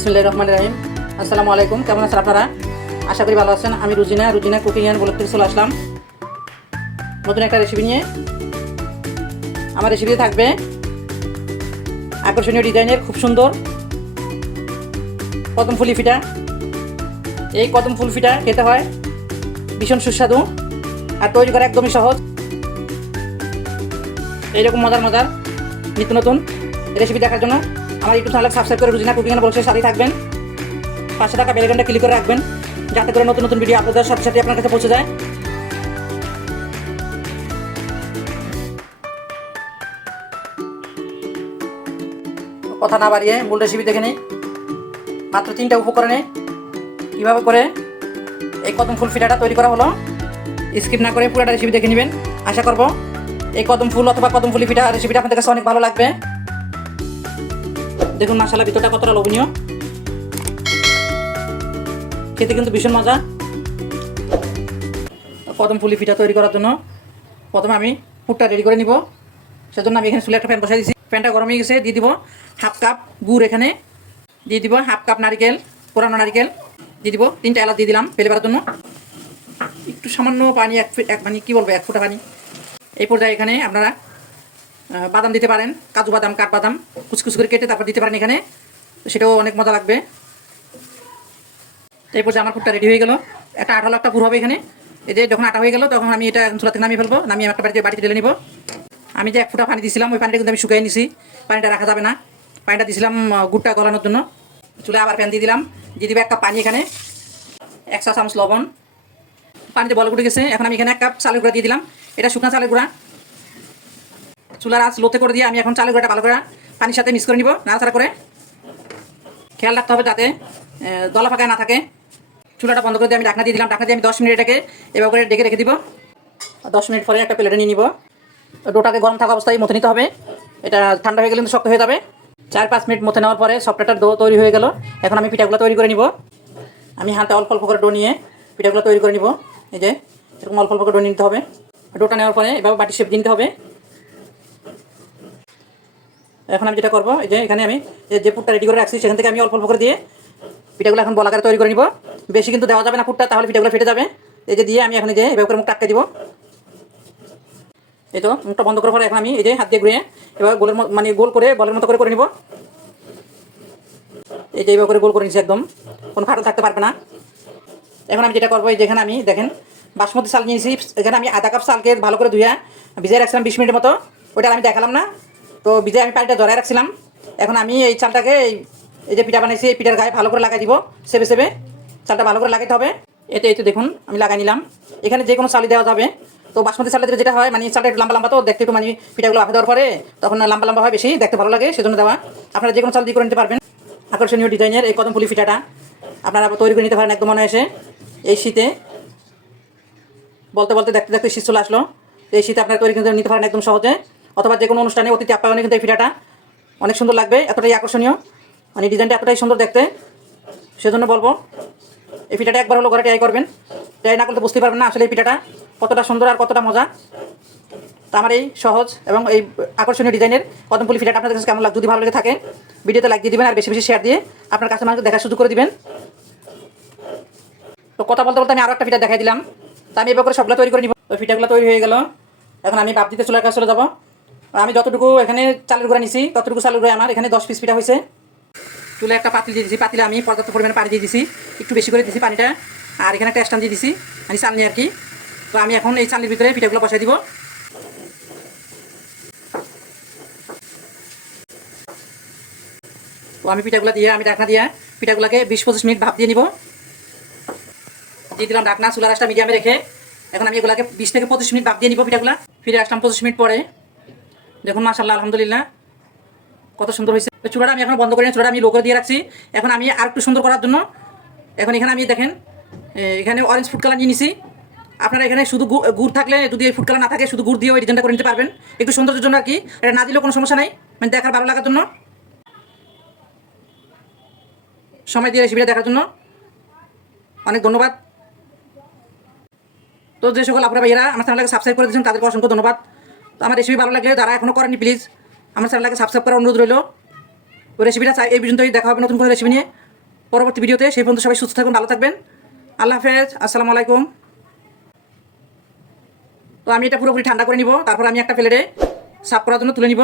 বিসমিল্লাহির রহমানির রহিম। আসসালামু আলাইকুম, কেমন আছেন আপনারা? আশা করি ভালো আছেন। আমি রুজিনা কুকিং অ্যান্ড ব্লগ থেকে চলে আসলাম নতুন একটা রেসিপি নিয়ে। আমার রেসিপিতে থাকবে আকর্ষণীয় ডিজাইনের খুব সুন্দর কদম ফুলি পিঠা। এই কদম ফুল পিঠা খেতে হয় ভীষণ সুস্বাদু আর তৈরি করা একদমই সহজ। এইরকম মজার নিত্য নতুন রেসিপি দেখার জন্য আমার ইউটিউব চ্যানেল সাবস্ক্রাইব করে রুজিনা কুকিং অ্যান্ড ব্লগের সাথেই থাকবেন। 500 টাকা বেল আইকনটা ক্লিক করে রাখবেন যাতে করে নতুন নতুন ভিডিও আপলোড দেওয়ার সাথে সাথে আপনার কাছে পৌঁছে যায়। কথা না বাড়িয়ে মূল রেসিপি দেখে নিই। মাত্র 3টা উপকরণে কীভাবে করে এই কদম ফুল পিঠাটা তৈরি করা হলো। স্কিপ না করে পুরোটা রেসিপি দেখে নেবেন। আশা করব এই কদম ফুল অথবা কদম ফুলি পিঠা রেসিপিটা আপনাদের কাছে অনেক ভালো লাগবে। দেখুন মাশাআল্লাহ ভিতরটা কতটা লোভনীয়, খেতে কিন্তু ভীষণ মজা। কদম ফুলি পিঠা তৈরি করার জন্য প্রথমে আমি পুরটা রেডি করে নিব। সেজন্য আমি এখানে চুলে একটা প্যান বসাই দিয়েছি। প্যানটা গরম হয়ে গেছে, দিয়ে দিব হাফ কাপ গুড়, এখানে দিয়ে দিব হাফ কাপ নারিকেল, কোরানো নারিকেল দিয়ে দিব, 3টা এলাচ দিয়ে দিলাম ফেলে জন্য। একটু সামান্য পানি, এক ফোঁটা পানি। এই পর্যায়ে এখানে আপনারা বাদাম দিতে পারেন, কাজু বাদাম, কাঠবাদাম কুচকুচ করে কেটে তারপর দিতে পারেন এখানে, সেটাও অনেক মজা লাগবে। এই পর্যায়ে আমার পুরটা রেডি হয়ে গেল। একটা আঠালো একটা পুর হবে এখানে। এই যে যখন আটা হয়ে গেল তখন আমি এটা চুলা থেকে নামিয়ে ফেলবো। নামিয়ে একটা বাড়িতে ঢেলে নিব। আমি যে 1 ফোঁটা পানি দিয়েছিলাম ওই পানিটা কিন্তু আমি শুকিয়ে নিছি। পানিটা রাখা যাবে না। পানিটা দিয়েছিলাম গুড়টা গলানোর জন্য। চুলায় আবার প্যান দিয়ে দিলাম। দিয়ে দিবে 1 কাপ পানি, এখানে 1 চা চামচ লবণ। পানিতে বল উঠে গেছে। এখন আমি এখানে 1 কাপ চালের গুঁড়া দিয়ে দিলাম। এটা শুকনা চালের গুঁড়া। চুলার আঁচ লোতে করে দিয়ে আমি এখন চালের গুঁড়াটা ভালো করে পানির সাথে মিক্স করে নিব, নাড়াচাড়া করে। খেয়াল রাখতে হবে যাতে দলা ফাঁকায় না থাকে। চুলাটা বন্ধ করে দিয়ে আমি ঢাকনা দিয়ে দিলাম। ঢাকনা দিয়ে আমি 10 মিনিট এটাকে এভাবে করে রেখে দিব। 10 মিনিট পরে একটা প্লেটে নিয়ে নিব। ডোটাকে গরম থাকা অবস্থায় মথে নিতে হবে। এটা ঠান্ডা হয়ে গেলে কিন্তু শক্ত হয়ে যাবে। 4-5 মিনিট মথে নেওয়ার পরে সফটওয়্যারটার ডো তৈরি হয়ে গেল। এখন আমি পিঠাগুলো তৈরি করে নিব। আমি হাতে অল্প অল্প করে ডো নিয়ে পিঠাগুলো তৈরি করে নিব। এই যে এরকম অল্প অল্প করে ডো নিতে হবে। ডোটা নেওয়ার পরে এভাবে বাটি শেপ দিতে হবে। এখন আমি যেটা করবো, এই যে এখানে আমি যে পুরটা রেডি করে রাখছি সেখান থেকে আমি অল্প অল্প করে দিয়ে পিঠাগুলো এখন বলাকারে তৈরি করে নিব। বেশি কিন্তু দেওয়া যাবে না পুরটা, তাহলে পিঠাগুলো ফেটে যাবে। এই যে দিয়ে আমি এখন এই যে এভাবে করে মুখটা আটকে দিব। এই তো মুখটা বন্ধ করার পরে এখন আমি এই যে হাত দিয়ে ঘুরিয়ে এভাবে গোল করে বলের মতো করে নিব। এই যে এইভাবে করে গোল করে নিচ্ছি, একদম কোনো ফাটল থাকতে পারবে না। এখন আমি যেটা করবো, এই যেখানে আমি দেখেন বাসমতি চাল নিয়েছি। এখানে আমি আধা কাপ চালকে ভালো করে ধুয়ে ভিজিয়ে রাখছিলাম 20 মিনিটের মতো। ওইটা আমি দেখালাম না, তো ভিজে আমি পানিটা ধরায় রাখছিলাম। এখন আমি এই চালটাকে এই যে পিঠা বানাইছি এই পিঠার গায়ে ভালো করে লাগাই দিব। সেবে চালটা ভালো করে লাগাইতে হবে। এই তো দেখুন আমি লাগাই নিলাম। এখানে যে কোনো চালই দেওয়া যাবে। তো বাসমতি চালের যেটা হয় মানে চালটা একটু লম্বা তো দেখতে একটু মানে পিঠাগুলো আফে দেওয়ার পরে তখন লম্বা হয়, বেশি দেখতে ভালো লাগে, সেজন্য দেওয়া। আপনারা যে কোনো চাল দিয়ে করে নিতে পারবেন। আকর্ষণীয় ডিজাইনের এই কদম ফুলি পিঠাটা আপনারা তৈরি করে নিতে পারেন একদম অনায়াসে। এই শীতে বলতে দেখতে শীত চলে আসলো। এই শীতে আপনারা তৈরি করে নিতে পারেন একদম সহজে, অথবা যে কোনো অনুষ্ঠানে অতিথি আপ্যায়নে কিন্তু এই পিঠাটা অনেক সুন্দর লাগবে। এতটাই আকর্ষণীয়, মানে ডিজাইনটা এতটাই সুন্দর দেখতে, সেজন্য বলবো এই পিঠাটা একবার হলো ঘরে ট্রাই করবেন। ট্রাই না করলে বুঝতেই পারবেন না আসলে এই পিঠাটা কতটা সুন্দর আর কতটা মজা। তো আমার এই সহজ এবং এই আকর্ষণীয় ডিজাইনের কদম ফুলি পিঠাটা আপনাদের কাছে কেমন লাগে? যদি ভালো লেগে থাকে ভিডিওতে লাইক দিয়ে দিবেন আর বেশি শেয়ার দিয়ে আপনার কাস্টমারকে দেখার সুযোগ করে দিবেন। তো কথা বলতে আমি আরও একটা পিঠা দেখাই দিলাম। তো আমি এবার করে সবগুলো তৈরি করে নিব। ওই পিঠাগুলো তৈরি হয়ে গেল। এখন আমি ভাপ দিতে চুলার কাছে চলে যাবো। আমি যতটুকু এখানে চালের গুঁড়া নিছি ততটুকু চালের গুঁড়া আমার এখানে 10 পিস পিঠা হয়েছে। চুলে একটা পাতিল দিয়ে দিয়েছি। পাতিলে আমি পর্যাপ্ত পরিমাণে পানি দিয়ে দিছি, একটু বেশি করে দিয়েছি পানিটা। আর এখানে একটা স্ট্যান্ড দিয়ে দিছি, মানে চালনি আর কি। তো আমি এখন এই চালনির ভিতরে পিঠাগুলো বসাই দিব। তো আমি পিঠাগুলো দিয়ে আমি ঢাকনা দিয়ে পিঠাগুলোকে 20-25 মিনিট ভাপ দিয়ে নিব। দিয়ে দিলাম ঢাকনা, চুলার আঁচটা মিডিয়ামে রেখে। এখন আমি এগুলোকে 20 থেকে 25 মিনিট ভাপ দিয়ে নিব পিঠাগুলো। ফিরে আসলাম 25 মিনিট পরে। দেখুন মাশাআল্লাহ আলহামদুলিল্লাহ কত সুন্দর হয়েছে। চুলাটা আমি এখন বন্ধ করে চুলাটা আমি লো করে দিয়ে রাখছি। এখন আমি আর একটু সুন্দর করার জন্য এখন এখানে আমি দেখেন এখানে অরেঞ্জ ফুড কালার নিয়ে নিছি। আপনারা এখানে শুধু গুড় থাকলে, যদি এই ফুড কালার না থাকে শুধু গুড় দিয়েও এই ডিজাইনটা করে নিতে পারবেন, একটু সৌন্দর্যের জন্য আর কি। এটা না দিলেও কোনো সমস্যা নাই, মানে দেখার ভালো লাগার জন্য। সময় দিয়ে রেসিপিটা দেখার জন্য অনেক ধন্যবাদ। তো যে সকল আপনারা ভাইয়েরা আমার চ্যানেলটাকে সাবস্ক্রাইব করে দিয়েছেন তাদেরকে অসংখ্য ধন্যবাদ। তো আমার রেসিপি ভালো লাগলে যারা এখনও করেনি প্লিজ আমার চ্যানেলটাকে সাবস্ক্রাইব করার অনুরোধ রইল। ওই রেসিপিটা এই পর্যন্তই, দেখা হবে নতুন কোনো রেসিপি নিয়ে। পরবর্তী ভিডিওতে। সেই পর্যন্ত সবাই সুস্থ থাকুন, ভালো থাকবেন। আল্লাহ হাফেজ, আসসালামু আলাইকুম। তো আমি এটা পুরোপুরি ঠান্ডা করে নিব, তারপর আমি একটা প্লেটে সার্ভ করার জন্য তুলে নিব।